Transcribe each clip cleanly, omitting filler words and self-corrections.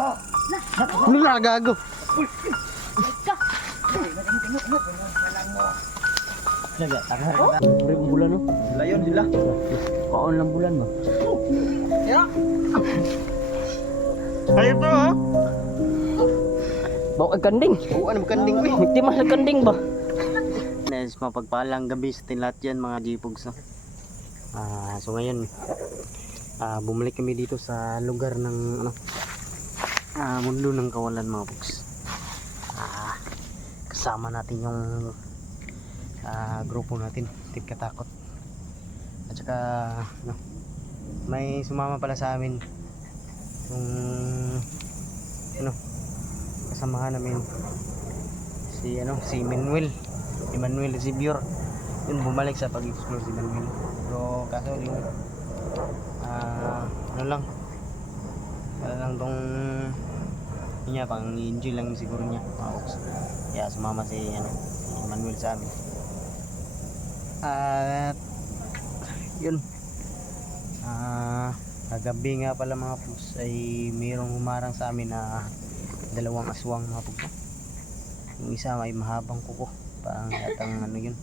Ano na gago? Naga, tanga. Pure bulan no. Layon sila. Paon lang bulan ba? Ya. Ayo to ha. Bawa kanding. Buwan mo kanding ni. Timah na kanding ba? Nes mapagpalang gabi sa tinlat yan mga G-Pogs no. So ngayon bumalik kami dito sa lugar ng ano mundo ng kawalan mga Pogs. Kasama natin yung grupo natin, Team Katakot. At saka ano, may sumama pala sa amin yung ano kasamahan namin si Emmanuel Sibior. Yun bumalik sa pag-explore si Emmanuel. Pero kaso yung ano lang tong niya pang enjoy lang siguro niya mga Pogs. Kaya sumama si Emmanuel sa amin. At yun kagabi nga pala mga Pogs ay mayroong humarang sa amin na dalawang aswang mga Pogs. Yung isa may mahabang kuko, parang yatang ano yun,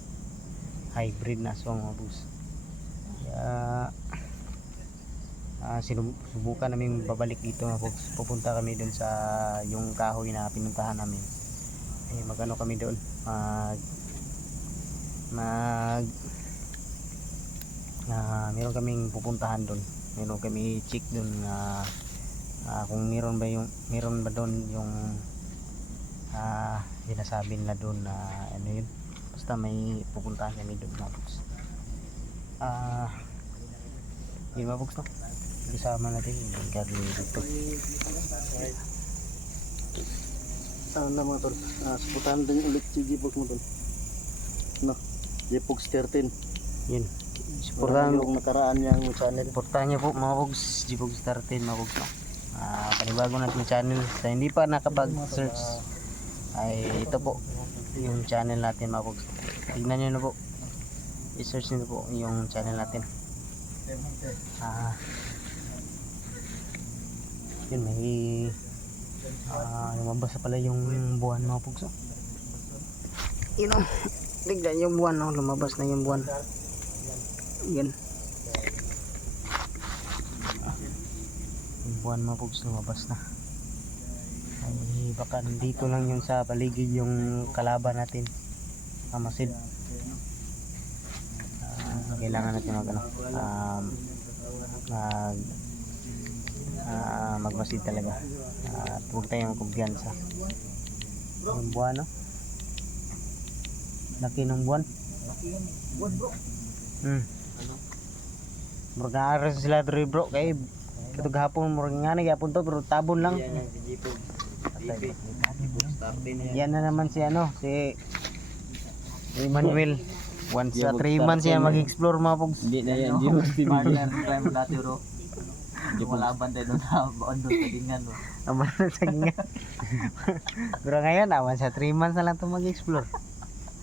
hybrid na aswang mga Pogs. Kaya subukan namin babalik dito mga Pogs. Pupunta kami doon sa yung kahoy na pinuntahan namin. Magano kami doon, meron kaming pupuntahan doon, meron kami check doon kung meron ba doon yung sinasabi nila doon na ano yun, basta may pupuntahan kami doon mga Pogs. Yun mga Pogs no, kasama natin yung gagawin dito. Saan na mga tol? Supportahan din ulit si G-Pogs mo tol. No, G-Pogs 13. Yun, Supportahan yung nakaraan niyang channel. supportahan niyo po mga Pogs, G-Pogs 13 mga Pogs no. Panibago natin channel, sa hindi pa nakapag-search ay ito po yung channel natin mga Pogs. Tignan nyo na po, i-search nyo po yung channel natin. Yun, may lumabas na pala yung buwan mga Pogs. Yun o, tignan yung buwan o, lumabas na yung buwan. Yan, yung buwan mga Pogs lumabas na. Ay baka nandito lang yung sa paligid yung kalaban natin, kamasid. Kailangan natin magmasid talaga at huwag tayong kumpiyansa. Yung buwan no, laki ng buwan. Murag naaras sila dito bro, kay katong hapon murag nga nagyapon to pero tabon lang. Yan na naman si Emmanuel. Once sa 3 months siya mag-explore mga Pogs. Hindi na yan, G-Pogs TV. Partner tayo mo dati bro. Hindi mo laban tayo doon sa baon doon sa gingan bro. Aman na sa gingan. Pero ngayon, awan sa 3 months na lang ito mag-explore.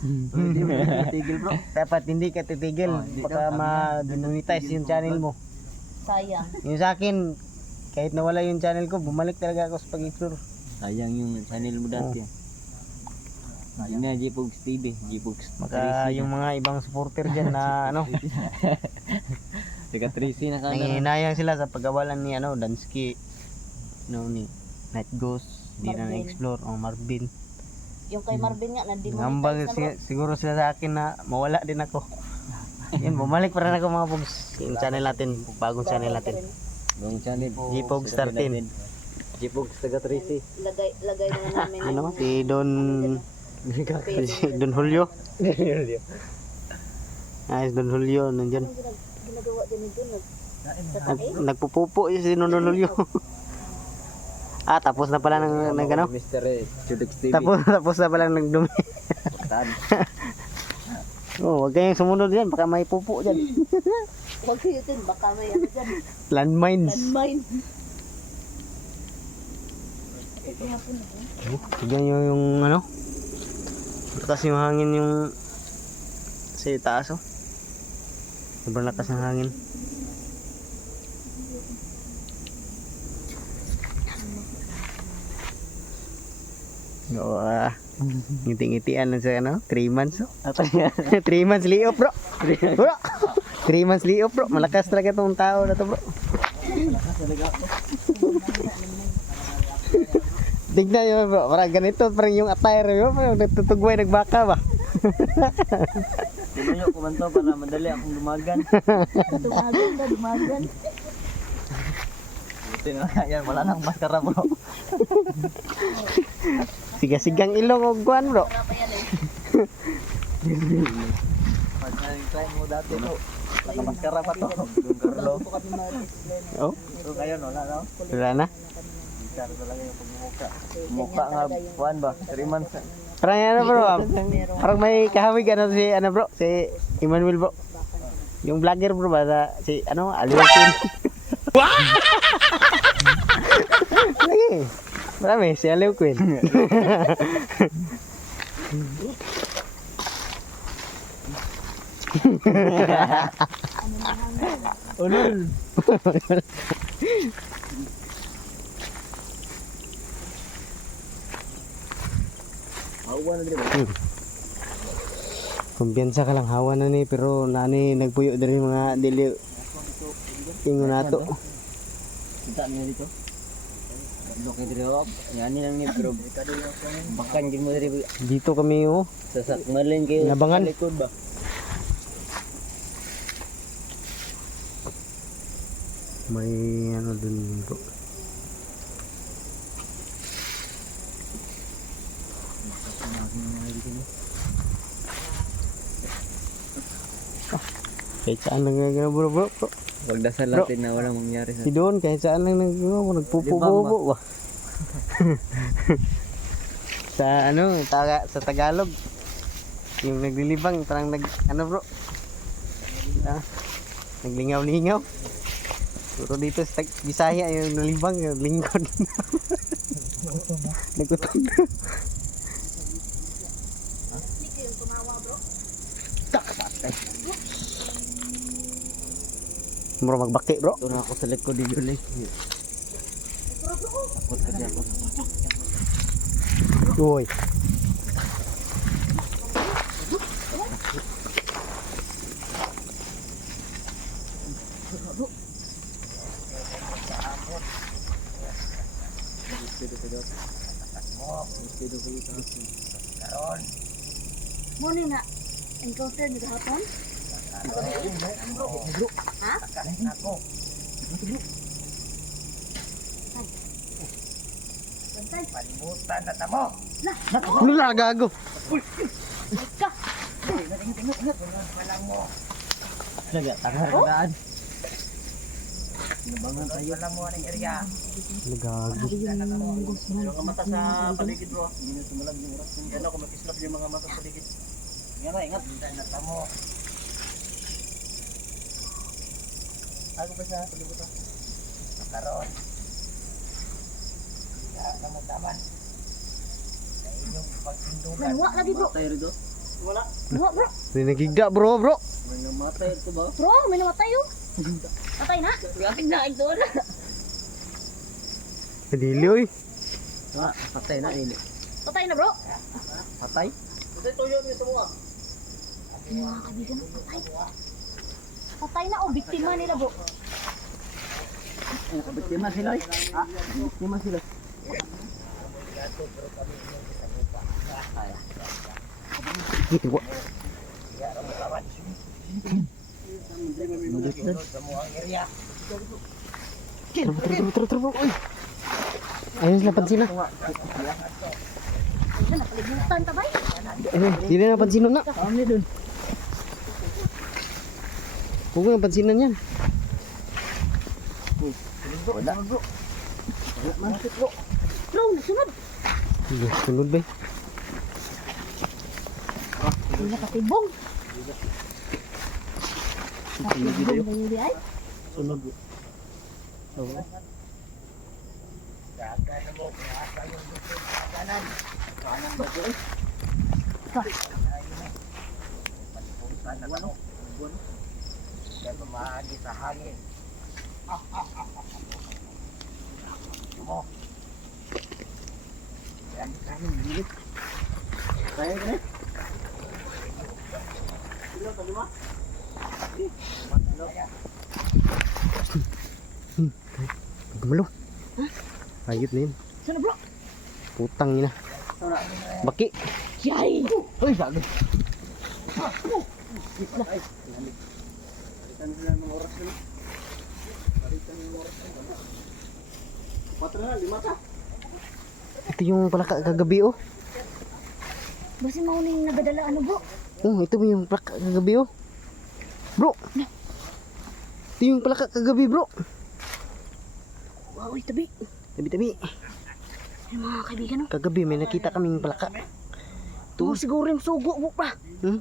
Hindi mo titigil bro. Dapat hindi ka titigil, baka ma-demonetize yung channel mo. Sayang. Yung sa akin, kahit nawala yung channel ko, bumalik talaga ako sa pag-explore. Sayang yung channel mo dati. Yun na, G-Pogs TV, G-Pogs. Maka yung mga ibang supporter dyan na Taga 3C na sana. nangihinayang sila sa paggawalan ni Dansky, ni Night Ghost, hindi na na-explore, Marvin. Yung kay Marvin nga, Ngambal na bro. siguro sila sa akin na mawala din ako. Yun, bumalik pa rin ako mga Pogs. Yung channel natin, bagong channel natin. Yung channel. G-Pogs 13. G-Pogs taga 3C. Lagay na namin. Si Don Julio. Si Don Julio nandyan. Ginagawa din nito Nagpupupo si Don Julio. Tapos na pala ng Mr. Chudex TV. Tapos na pala nagdumi. Wag kayong sumunod diyan, baka may pupo diyan. Huwag kayo din, baka may ano dyan. Landmines. Landmine. Tignan nyo yung lakas yung hangin yung sa taas sobrang lakas ng hangin. Oo, ngiti-ngitian lang sa ano, 3 months. Oh. Atay nga. 3 months liop, bro. Bro. 3 months liop, bro. Malakas talaga tong tao na to, bro. Tignan nyo, bro. Parang ganito, parang yung attire, bro. Parang nagtutugway, nagbaka ba? Dinuyo ko man to para madali akong dumagan. Dumagan ka, dumagan. Buti na yan, wala nang maskara bro. Siga-sigang ilong o guwan, bro. Wala pa yan eh. Pag na-try mo dati bro, nakamaskara pa to. Yung Carlo. Bago kami mag-display na. Oh, So ngayon, wala na. wala na. Bicar talaga yung pagmumukha. Mukha nga, kuhan ba? 3 months na. Parang ano, bro. Parang may kahawig ano si, ano, bro. Si Emmanuel, bro. Yung vlogger, bro, ba? Si, ano, Aliwin. Lagi. Marami, si Aliw Queen. Ulol! Hawa na din ba? Kumpiyansa ka lang, hawa na ni, pero nani nagpuyo din mga dili. Ingo na to. Kita niya dito. Blok ni dito. Yan lang ni pero bakan gid mo diri Dito kami, oh. sa sakmalin kay Labangan. likod ba. May ano dun, bro. Kahit saan lang nga bro, bro. Pagdasal Bro. natin na walang mangyari sa Si Don, kahit saan lang nagpupubo ba? Sa ano, sa Tagalog. Yung naglilibang, parang ano bro. Naglingaw-lingaw. Puro dito sa Bisaya yung nalibang, yung lingkod. Nagutog. Bro, magbaki bro. Ito na ako sa likod ni Julie. Takot ka dyan ako. Uy. Muna na. Encounter ni kahapon? Ha? Nula, gago. Ka! Lagi, tangan ka daan. Nabangan tayo. Gago. Yung mga mata sa paligid bro. Hindi na sumalag yung oras. Yan ako makislap yung mga mata sa paligid. Yan na, ingat. Natamo. Ako pa sa paligid ha. Nakaroon. Naman. Nanuwa lagi bro. Matay rin doon. Wala. Nanuwa bro. May nagigda bro, bro. May namatay ito ba? Bro, may namatay yun. Patay na. Gapit na ito na. Dili oy. Patay na ini. Patay na bro. Patay? Patay tuyo niyo sa mga. Mga kaibigan, patay. Patay na o, biktima nila bro. Biktima sila eh. Biktima sila. Terus bro. Oy. Ayos na pansin na. Ayun, nakalimutan tabay. Hindi na pansinan na. Kami dun. Huwag nga pansinan yan. Wala bro. Wala man bro. Bro, nasunod. Sunod ba? Hindi nakatibong. Nakatibong ba yun di ay? Sunod. Kaya ka na? Hello, kalima? Gumalo. Ayot na yun. Sana bro? Putang ina. Baki. Yay! Uy, sabi. Balikan sila ng oras na. Balikan ng oras na. 4 na, 5 ta. Ito yung palaka kagabi oh. Basi mauning nagadala ano bro? Oh, ito yung palaka kagabi oh. Bro. Ito yung palaka kagabi bro. Wow, tabi. Tabi-tabi. Ay, mga kaibigan no? Kagabi may nakita kaming palaka. Ito siguro yung sugo bro pa. Hmm?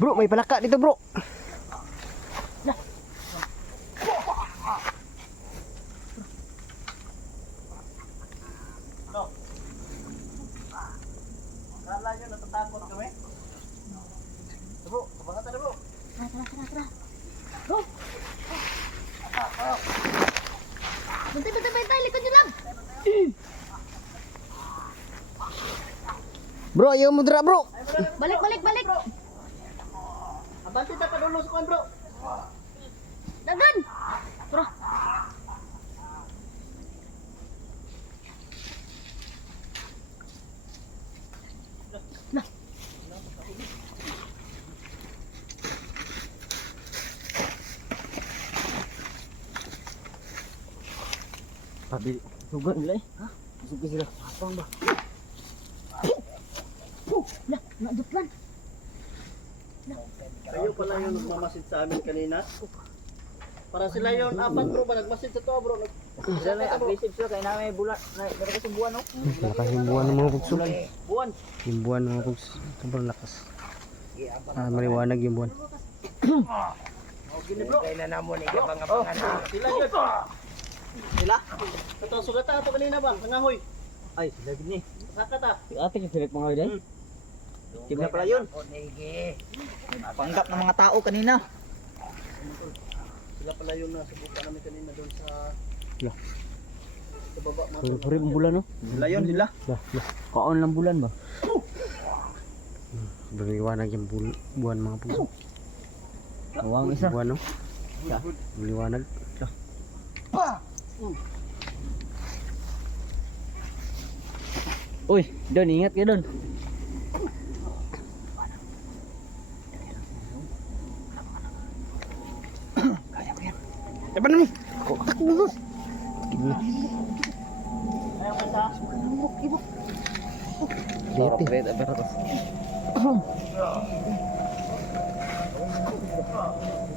Bro, may palaka dito bro. Kala nyo natatakot kami? Bro, abangan tayo bro. Tara. Bro! Bantay, likod nyo lang! Bro, ayaw mo dra bro. Balik! Abante ta pa dulo sa kuwan bro. Dagan! Tara! Pabili. Sugan nila eh. Ha? Sugan sila. Apang ba? Lah, nakadutlan! Kayo pala yung nagmamasid sa amin kanina. Para sila yung 4 bro ba nagmasid sa to bro. Sila may aggressive sila kaya namin bulan, meron kasi buwan no. Lakas yung buwan ng mga kugso. Buwan. Yung buwan ng mga kugso. Sobrang lakas. Maliwanag yung buwan. Okay na bro. Kaya na namon ikapangapangan. Sila yun. Sila? Ito sugata ato kanina ba? Nangahoy. Ay, sila gini. Nakata. Ate yung silik mga hoy dahil. Team na pala yun. Panggap ng mga tao kanina. Sila pala yung nasubukan namin kanina doon sa Lah. sa baba mga tol. Puri ang bulan no? Sila yun sila. Lah. Kaon lang bulan ba? Maliwanag yung buwan mga puso. Awang isa. Buwan no? Maliwanag. Uy, Don, ingat ka Don. Dapat na mo. Takbo mo. Ayun isa.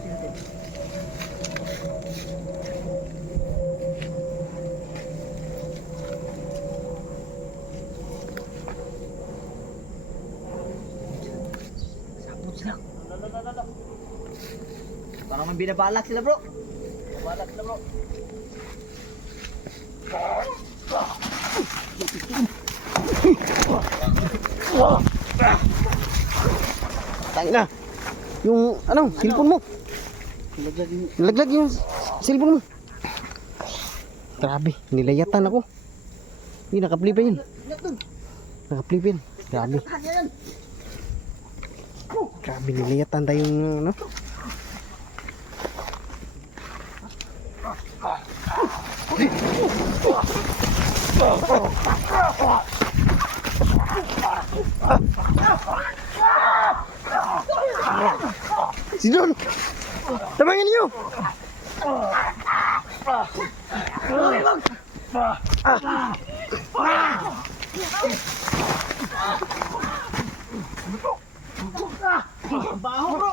Lete. Sabot sila. Parang may binabalak sila bro. Balat na bro. Tangin na. Yung ano, cellphone mo. Nalaglag yung cellphone mo. Grabe, nilayatan ako. Hindi, nakaplip yun. Nakaplip yun. Grabe. Grabe, nilayatan tayong ano. Si Don! Tamangin niyo! Baho bro.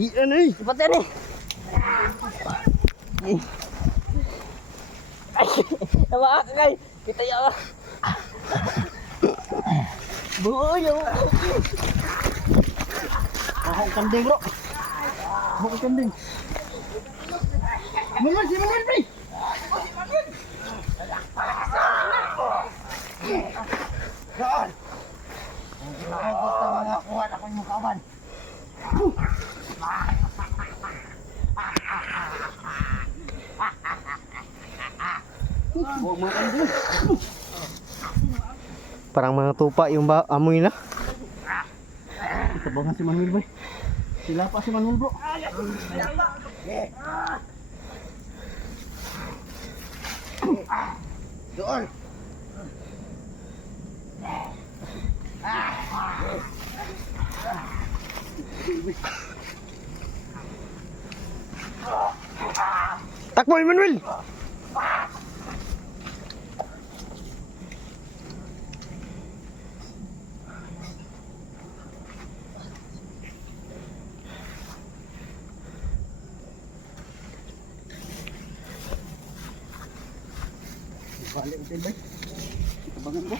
Di ano eh! Cepat ni. Tawa ka kay. Kita ya. Boyo. Baho kanding bro. Baho kanding. Manual si Manual pre. Parang mga tupa yung amoy na. Tabangan si Manuel boy. Sila pa si Manuel bro. Doon. Takbo, Emmanuel! Balik hotel boy. Tabangan bro.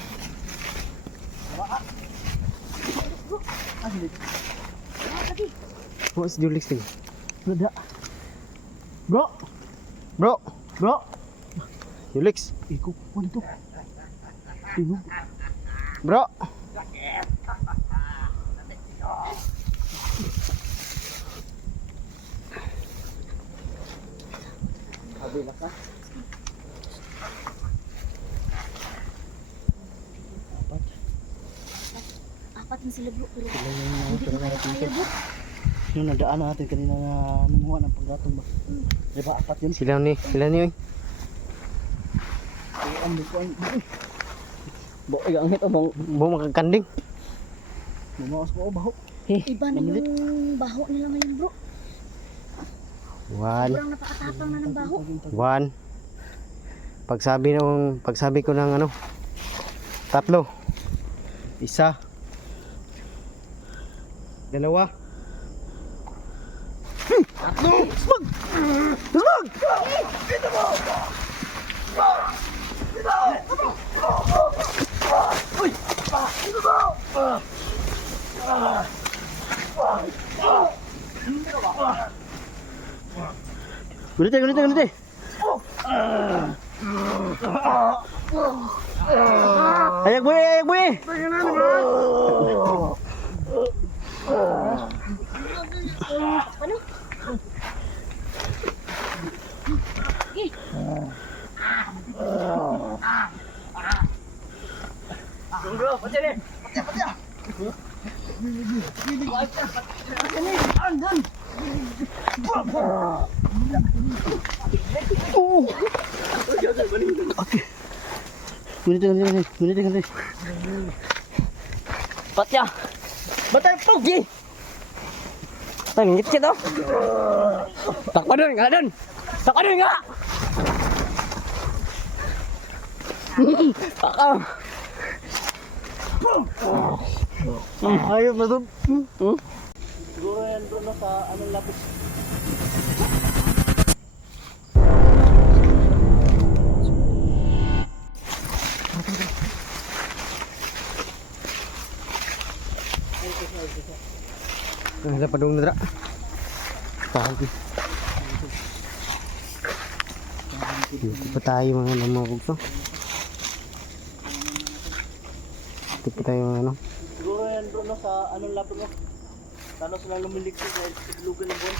What's Julix thing? Nada. Bro. Bro! Bro. Julix! Iko po dito. Sino? Bro! Kabila ka. Apat na sila bro, pero hindi ko kaya bro. Yung nadaan natin kanina na numuha ng pagratong ba? Diba apat yun? Sila ni, oy. Ay, ang bukuan. Boy, ang hito bang Buong makakanding. lumawas ko baho. Iba na yung baho nila ngayon bro. One. Sobrang napakatapang na ng baho. One. Pagsabi ko ng ano, 3. 1. 2. 3. Smag! Smag! Gunite. Ayak boy! Ano? Bro, pati ni. Gunite. Patya. Batay pogi. Tangit kita. Takpadon nga don. Takpadon nga. Takaw. Ayun na to. Siguro yan bro no, sa anong lapis. Ada padung na dra. Pagi. Dito pa tayo mga namabog to. Dito pa tayo mga ano. Siguro yan bro no, sa anong lapis mo. Tano sila lumilikso dahil sa lugan ng buwan.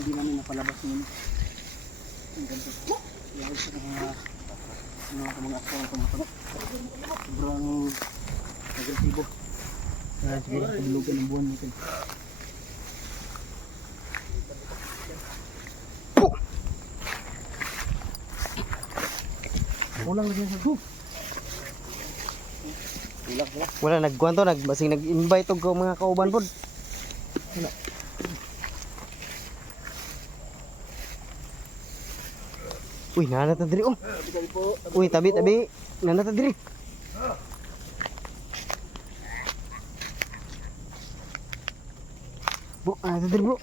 Hindi namin napalabas yun. Ang ganda. Yan sa mga aswang ito mga sobrang agresibo. Siguro sa lugan ng buwan natin. Kulang lagi sa group. Wala nagkuhan to, basing nag-invite og mga kauban pod. Uy, nanata diri oh. Uy, tabi. Nanata diri. Bro, nanata diri bro.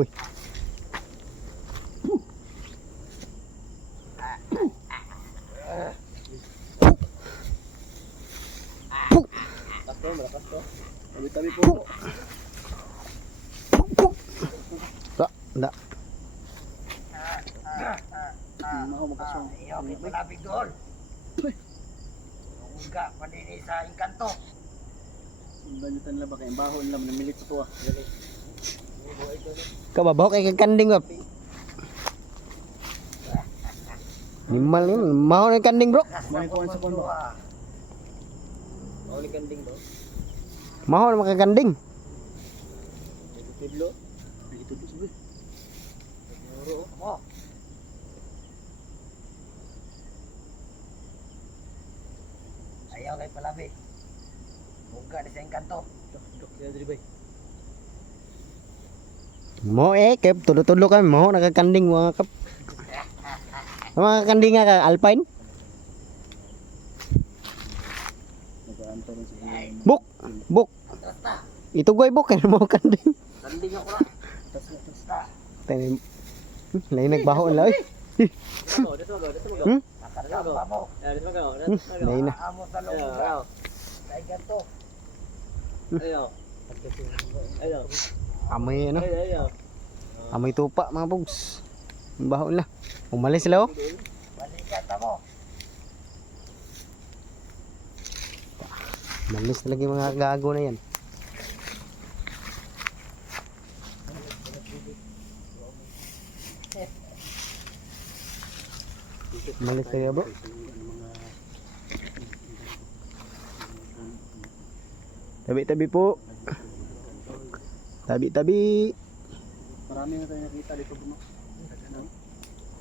Uy. Tasto, malakas to. Tabi-tabi po. Da, da. Hindi ako makasong. Ayaw, may malapit doon. Uga, panini sa inkanto. Sundan nyo tanila ba kayong baho nila. Manamilit sa tuwa. Kababaw kay kanding bro. Nimal yun. Mahal ng kanding bro. May kuhan sa kuhan ba? Mauli kanding daw. Mahal ng kanding. Tidlo. Ito doon sabi. Mo. Ayaw kay palabi. Uga di sa inkanto. Dok, kaya dali ba? Mo kay tulo-tulo kami mo nakakanding mga kap. Mga kanding nga ka alpine. Nag-aantay rin sa iyo. Buk, buk. Basta. Ito goy buk kay mo kanding. Landing ako na. Tas na, tas. Basta. Tayo. Lain nagbaho la oy. Dito mo. Hmm? Nakasama mo. Lain na. Amo sa loob uga. Sa inkanto. Ayaw. Ayaw. Amoy ano? Ayaw. Amoy tupa mga bugs. Baho na. Umalis sila oh. Balikan mo. Umalis talaga yung mga gago na yan. Umalis talaga bro. Tabi-tabi po. Tabi-tabi. Marami na tayo nakita dito bro.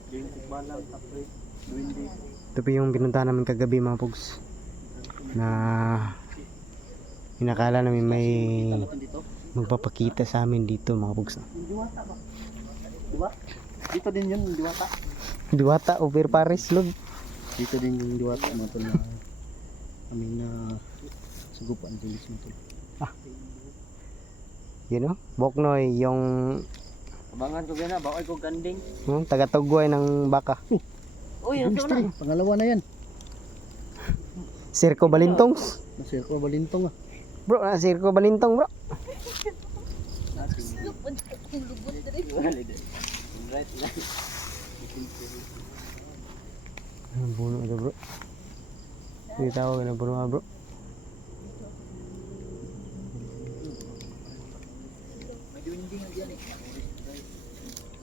Yung tikbalang, tapre, duwindi. Ito po yung pinuntahan namin kagabi mga pugs. Na inakala namin may Dito. magpapakita sa amin dito mga pugs. Yung diwata ba? Diba? Dito din yun, yung diwata. Diwata over Paris log. Dito din yung diwata mga tol na kami na sugupan tulis mo tol. You know, Boknoy yung Abangan ko gana, bakit ko kanding. taga-tugway ng baka. Uy, ano na? Pangalawa na yan. Sirko Balintongs. Nasir ko balintong ah. Bro, na Sirko Balintong bro. Right na. Ang puno ito bro. Hindi tawag na puno bro.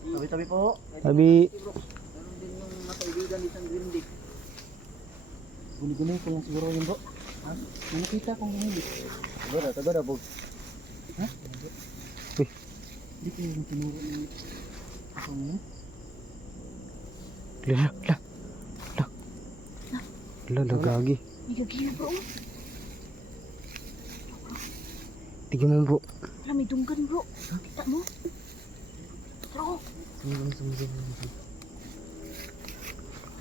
Tabi-tabi po. Sabi, Meron din yung makaibigan dito ng Green Dick. Guni-guni ko lang siguro yun bro. Ha? May nakita kong gumili. Tagoda bog. Ha? Uy. Hindi ko yung tinuro ng ako mo. la gagi. Gigi bro. Tignan mo bro. Wala may dunggan bro. Kita mo? Bro.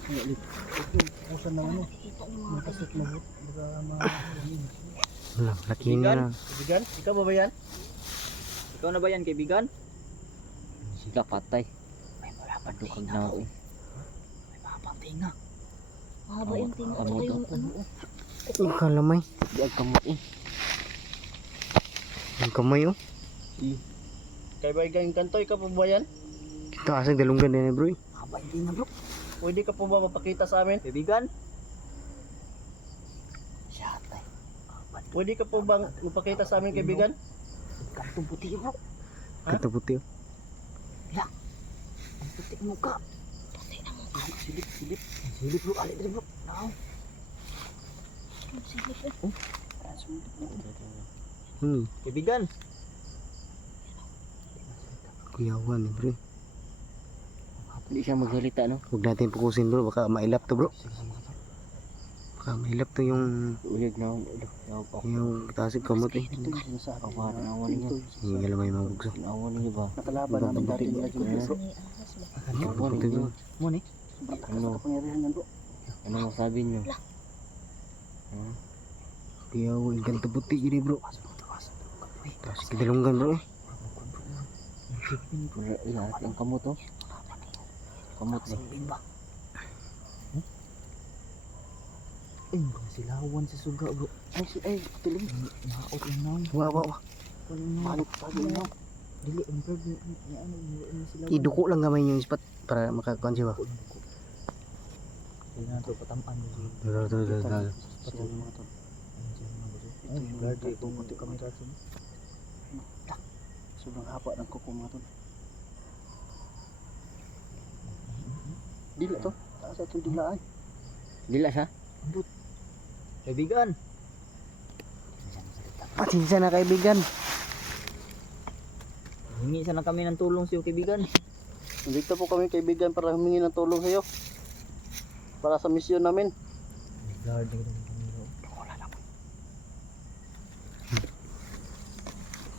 Ay, alit. Ito, pusan na ano. Nakikita ko yung mga Makasot na bro. Baka Wala, laki na. Kaibigan? Ikaw ba ba yan? Ikaw na ba yan, kaibigan? Sila patay. May wala pa Dukag tinga. na ako eh. May mga patinga. mahaba yung tinga. Ano Tsaka yung ano. Ang kalamay. Di ang kamot eh. Ang kamay oh. Kaibigan kanto, ikaw pa ba yan? Ito asang dalunggan din eh bro. Haba yung tinga bro. Pwede ka po ba mapakita sa amin? Kaibigan? Siya tay. Pwede ka po bang mapakita sa amin kaibigan? Kantong puti bro. Kata puti oh. Ang puti ang mukha. Silip. Silip bro. Alit rin bro. Now. Silip eh. Kaibigan? Kuyawan eh bro. Hindi siya magsalita no? Huwag natin pukusin bro, baka mailap to bro. Mahilap to yung Uyag na ako. yung tasig kamot eh. Ito yung sinasabi Ako, na tinawa ninyo. ito yung sinasabi. Hindi alam yung mga bugso. Tinawa ninyo ba? Nakalaban namin dati nila dyan bro. May ahas ba? Tinawa Ito ninyo. yun. Mo ni? Sobrang takas Ano? na kapangyarihan yan bro. Ano masabi nyo? Tiyaw, ikan puti gini bro. Tasig kidalunggan bro eh. Iya, ang kamot oh. Kamot ba? Ay, mga silawan sa suga bro. Ay, tuloy. Naot lang naon. Wow. Balik pa din no. Dili, ang bird ni ano, ni sila. Iduko lang gamay yung spot para makakuan siya ba. Hindi na ito patamaan mo siya. Dal. Sila yung mga tol. Ay, guard, ito pati kami raso. Sobrang haba ng kuko mga tol. Dila to. Taas atong dila ay. Dila siya? Kaibigan, Pasensya na kaibigan. hingi sana kami ng tulong sa iyo kaibigan. Nandito po kami kaibigan para humingi ng tulong sa iyo. Para sa misyon namin. Guard,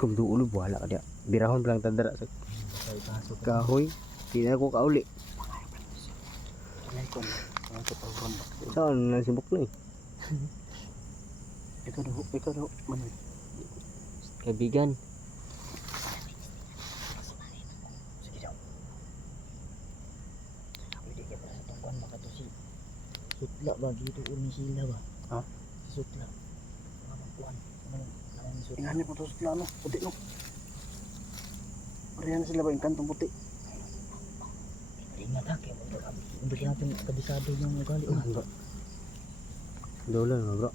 Kung duulo wala ka dia. Birahon pa lang tadara sa kahoy. Hindi na ko kauli. Ay, kon. Ang program ba? Saan na sibuk na eh. Ikaw daw, Manoy. Kaibigan. Sige daw. Pwede ka para sa tungkuan baka to si Sutla ba? Dito uni sila ba? Ha? Sutla. mga magkuhan. Anong suot? Ingani po to sa plano. Puti no. Parehan na sila ba yung kantong puti? Ingat ha, kaya hindi ka natin kabisado yung ugali. Dolo na bro.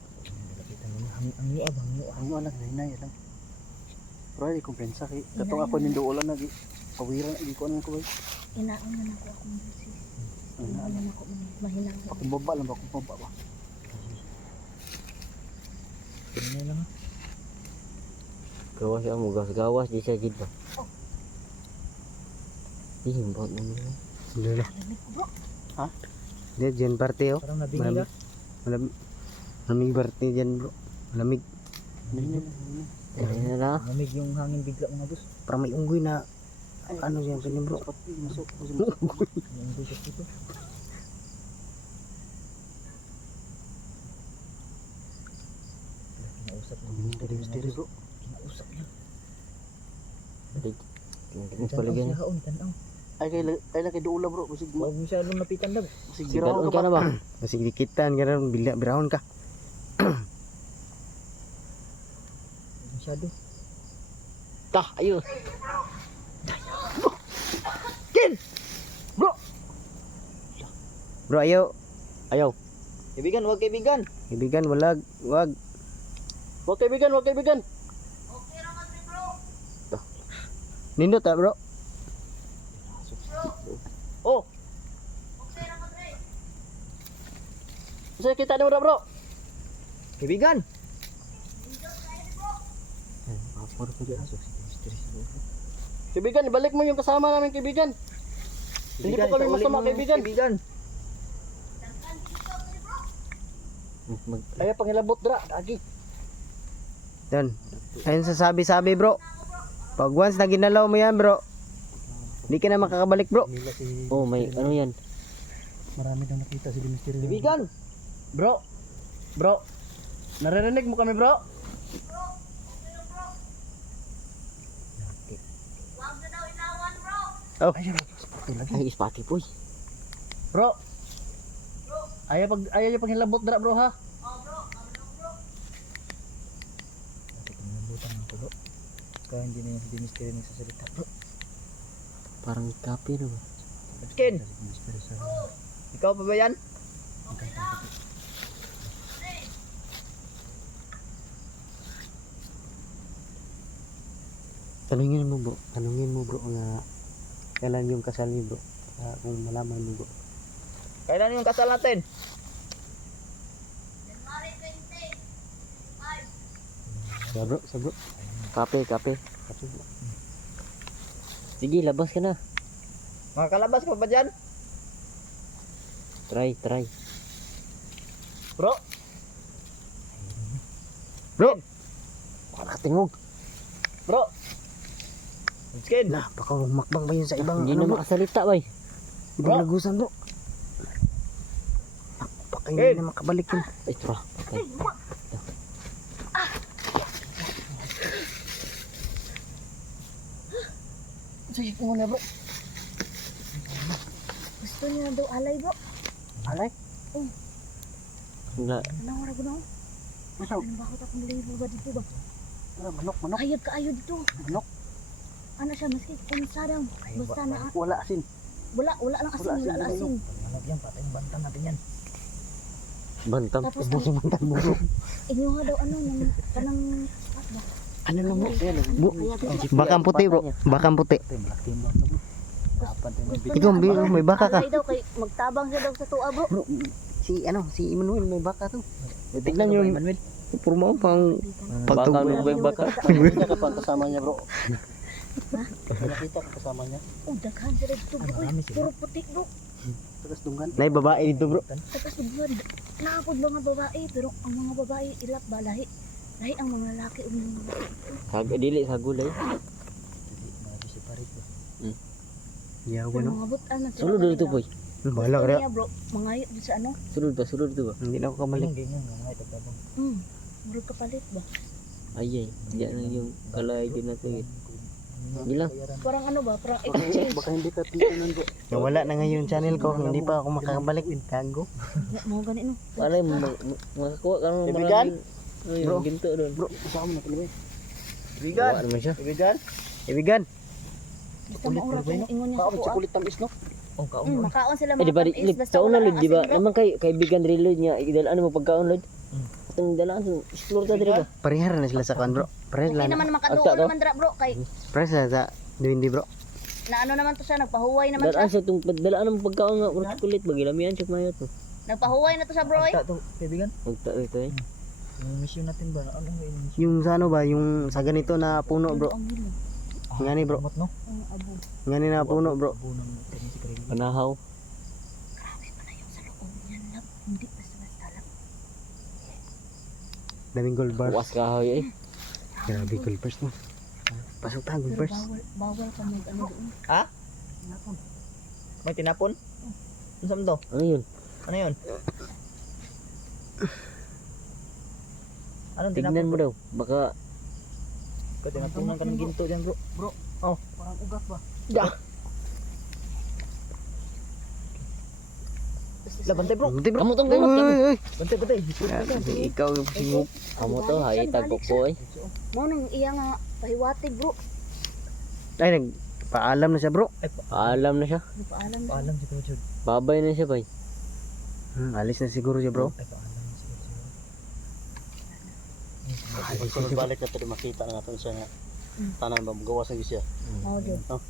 Kita mo, ang niya bang niya. Ang anak na hinay lang. Pero ay kumpensa kay katong ako nindo ulan lagi. Pawiran lagi ko nang ko ay. Inaon na ako akong busis. Inaon na ako mahinang. Pakumbaba lang ba kumbaba ba. Ganyan lang ha. Gawas ang gawas di siya gid ba? Himbot mo nila. Dolo. Lamig ko bro. Dia jen party oh. Parang nabingi ka. Malamig party dyan bro. Malamig. Ganyan na. Mamig yung hangin bigla mga boss. Para may unggoy na ano dyan ganyan bro. Masuk. Yung busok dito. Kinausap niya. Bro. Kinausap niya. Mas palagyan niya. Haon, tanaw. Ay lagi doula bro. Basig Huwag mo siya lumapitan daw. basig Sigalon giraw ka ka na ba? ba? Masig dikitan ka na birahon ka. Masyado. Tah, ayo. Bro ayo. Ayaw. Kaibigan, huwag kaibigan. Kaibigan wag. Wag kaibigan. Nindot ah bro. Oh. Saya kita ada bro. Kaibigan. Kaibigan, ibalik mo yung kasama namin kaibigan. Hindi po kami ikaw ulit masama, mo, kaibigan. Kaya pangilabot dra, lagi. Yan. Ayun sa sabi-sabi bro. Pag once na ginalaw mo yan bro. Hindi ka na makakabalik bro. Oh, may ano yan? Marami nang nakita si Mystery. Kaibigan. Bro. Naririnig mo kami, bro? Oh. Ay, ispati po. Bro. Ayaw niyo panghilabot dra, bro ha. Nabutan ng tulo. Kaya hindi na yung si Mystery nagsasalita. Bro, Parang kape no. Ken, ikaw pa ba yan? Tanungin mo bro nga kailan yung kasal niyo bro. Kung malaman mo bro. Kailan yung kasal natin? Sa bro. Kape. Sige, labas ka na. Makakalabas ka pa ba dyan? Try. Bro, Bro! Baka nakatingog. Bro! Skin! Na, baka makbang ba yun sa ibang Hindi na bro? makasalita bay. Ibang lagusan bro. Baka hindi Ed! na makabalik yun. Ay, tara. Ay, wa. Sige ko muna bro. Gusto niya daw alay bro. Alay? Wala. Anong oras ko na? Masaw. Anong bakit akong libo ba dito ba? Manok, manok, Kayag kaayo dito. manok. Ano siya, maski kung sarang. Basta na, Wala asin. wala lang asin, wala lang asin. Manok yan, patay yung bantan natin yan. Bantam. Tapos Ubusin mo tan bro. inyo nga daw ano, kanang spot ba? Ano lang bro? Bu, Bakang puti bro. Bakang puti. Gusto Ikaw, niya, may baka ka. alay daw, kay magtabang siya daw sa tuwa bro. Bro, si Emmanuel may baka to. Tignan nyo yung purma pang Baka pagtugbo. ano ba yung baka? Nakita ka pa kasama niya bro. Nakita ka kasama niya. Oh, daghan sila dito bro. Uy, puro putik bro. Tagas dunggan. Nay babae dito bro. Tapos dughan, naapod mga babae, pero ang mga babae ilap ba lahi. Lahi ang mga lalaki o mga babae. Sag dili sa gulay. Yawa Pero no. mga butan na sila. Sulod dito boy. Bahala ka Gusto rin. niya bro, mangayo dito sa ano. Sulod ba? Hindi na ako kamalik. Murag kapalit ba? Ay. Diyan na yung kalay din natin. Gila. Parang ano ba, parang exchange. Baka hindi ka titinan bro. Nawala na ngayon yung channel ko. Hindi pa ako makakabalik. Kago. Mga ganit no. Para makakuha ka ng Ibigan? Ay, Bro. ginto doon. Bro, kasama na kalibay. Ibigan! Wala naman siya. Ibigan? Ibigan. Basta maura ko ingon niya sa Baka sa kuha. kulit tamis no? Oh, kaon. Makaon sila Eh di mga ba tamis. Basta sa una wala lod lang di ba? asin bro. Naman kay kaibigan reload niya. Idal ano mo pagkaon lod? Atong dalaan so explore ta diri ba? Parehara na sila sa kwan bro. Parehara Hindi lang. naman Agta makaduol to? naman dra bro. Kay Parehara sa Duwindi bro. na ano naman to siya, nagpahuway naman Dalaan siya. sa tung dalaan ng pagkaon nga urat kulit bagilamian check mayo to. Nagpahuway na to siya bro eh. Agta to, kaibigan. Magta ito eh. Yung mission natin ba? Ano yung mission? Yung sa ano ba, yung sa ganito na puno bro. Ang hilo. Ngani bro. Kamot, no? Ang abo. Ngani na puno bro. Bunang si Kareli. Panahaw. Grabe pa na yung sa loob niyan lab. Hindi basta lab. Daming gold bars. Bukas kahoy eh. Grabe gold bars mo. Pasok tayo gold Pero bars. bawal ka mag ano doon. Ha? May tinapon? Ano saan to? Ano yun? Ano yun? Anong tinapon? Tignan mo daw. Baka Kaya tinapunan ka ng ginto dyan bro. Parang ugat ba? Labante bro. Buti bro. kamu tong Uy, gamot uy, uy. Bante bante. Grabe, ikaw yung singok. kamu to hay tagpok po eh. Mo nang iya nga pahiwatig bro. Ay, nagpaalam na siya bro. Alam na siya. Nagpaalam na. Paalam si Kuya Jud. Babay na siya bay. Alis na siguro siya bro. Ay paalam si Kuya Jud. Balik na tayo makita na natin siya nga. Tanan ba, magawasan ko siya. Oh, Jud. Oh.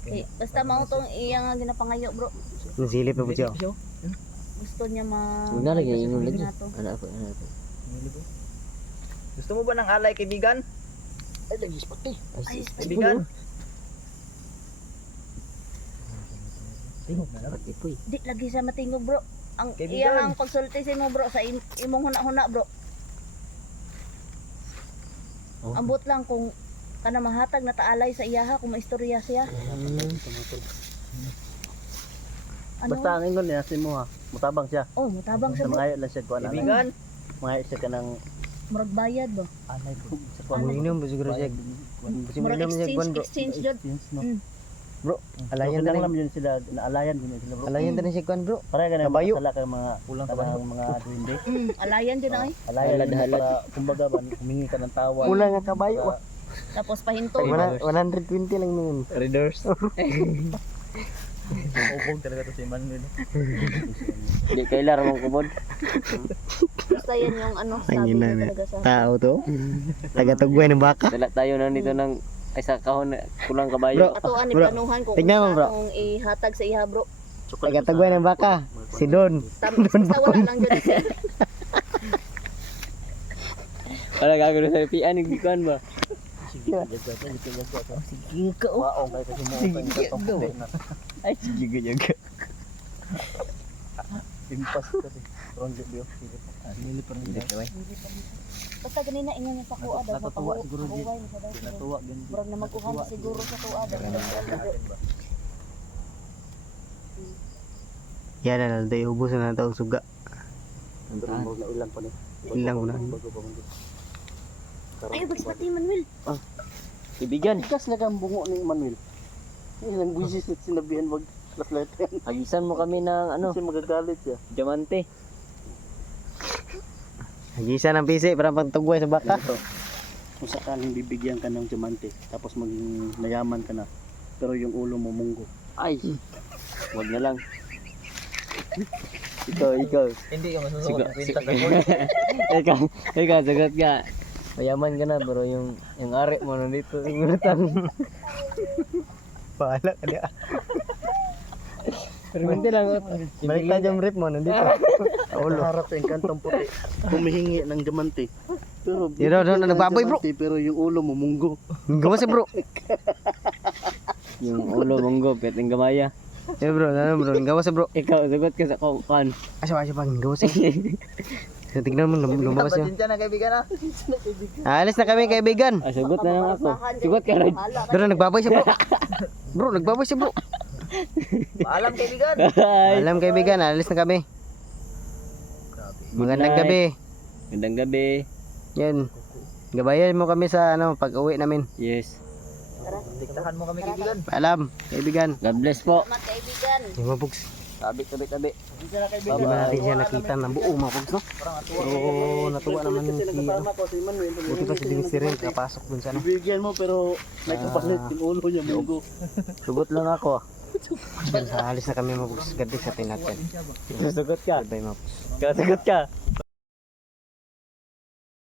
Okay, basta mao tong iya nga ginapangayo bro. Nasilip na po siya. Gusto niya Huwag na lagi ingon lagi. na to. Ano ako. Gusto mo ba ng alay kaibigan? Ay, lagi pati. Ay, Kaibigan? Tingog na lang. Ipoy. di lagi sa matingog bro. Ang Kaibigan. iya ang pagsulti sa imo bro sa imong huna-huna bro. Oh. Ambot lang kung kana mahatag na taalay sa iyaha kung maistorya siya. Ano? Basta ang ingon niya, si mo ha. Mutabang siya. Oh, matabang Sa siya bro. mga lang siya kuha na. Kaibigan? Mga siya ka ng Murag bayad ba? alay bro. Sa kuha Kung mo. inom ba siguro siya. Kasi Murag inom siya kwan bro. exchange jud. No? Mm. Bro, alayan Alayan na lang rin. yun sila, alayan din sila bro. Alayan na rin siya kwan bro. Para ka na Kabayo. makasala ka mga Kulang ka ba? kanang mga duwende. Alayan din ay. Alayan Halad, din halad. para kumbaga ba humingi ka ng tawa. Kulang nga kabayo. Para- Tapos pahinto. 120 lang nun. Readers. Ubog talaga to si Emmanuel. Di kailar mong kubod. Basta yan yung ano, Ang sabi ina niya na. talaga sa Tao to. Taga-tugway ng baka. Dala tayo nang dito ng ay sa kahon kulang kabayo. Bro. atuan ni Bro, planuhan kung tignan mo, bro. kung ihatag sa iha bro. Taga-tugway ng baka. Si Don. Basta wala lang dyan siya. Wala gagawin sa pian ng bikuan ba? Sige, Sige ka oh. waong kayo kasi mo kayo katong Ay sige ka jaga. impas kasi. Silip yun. Silip pa rin. Silip na, Basta ganina inyo niya sa kuha daw. Natutuwa siguro, Jit. Pahuway mo sa daw. Natuwa ganun. Murag na magkuhan na siguro sa kuha daw. Yan na lang tayo, ubusan na taong suga. Nandun ang mga ilan pa ni. Ilang una. Bago pa man. Ay, bags pati Manuel. Kaibigan, Tigas na kang bungo ni Manuel. Ilang busis at sinabihan wag flashlight yan. hagisan mo kami ng ano, Kasi magagalit siya. diamante. Hagisa ng pisi para pagtugway sa baka. Kung sakaling bibigyan ka ng diamante, tapos maging mayaman ka na, pero yung ulo mo munggo. Ay, wag na lang. Ikaw. Hindi ka masusuot Siga, ng kwintas na po. ikaw, sagot ka. Mayaman ka na, pero yung ari mo nandito, ingatan. Bahala ka niya. Pero hindi lang. Balik tayo yung rip mo, nandito. Ulo. Harap yung kantong puti. Humihingi ng diamante. Pero Yun, bibigyan ka ng nagbaboy, bro. diamante, pero yung ulo mo munggo. Gawa si bro. Yung ulo mong gupit, yung gamaya. Eh bro, ano bro, gawa si bro. Ikaw, sagot ka sa kan. Asya pa, gawa si. Tignan mo, lumabas yun. Pasensya na kaibigan ha. Alis na kami kaibigan. Ah, sagot na lang ako. Sagot ka rin. Pero nagbaboy si bro. Bro, nagbaboy si bro. Paalam kaibigan. Alam kaibigan, alis na kami. Magandang night. gabi. Gandang gabi. Yan. Gabayan mo kami sa ano pag uwi namin. Yes. Diktahan mo kami kaibigan. Paalam, kaibigan. God bless po. Salamat kaibigan. Yung mabugs. Tabi. Hindi ba natin siya nakita ng buo mabugs no? Oo, natuwa naman yung si ano. ko si Manuel. Buti pa si Dennis rin kapasok dun sa ano. Bibigyan mo pero may kapalit yung ulo niya munggo. Sugot lang ako. Pero sa alis na kami mabugs. Gadi sa natin. Sagot ka. Bye mabugs. Sagot ka.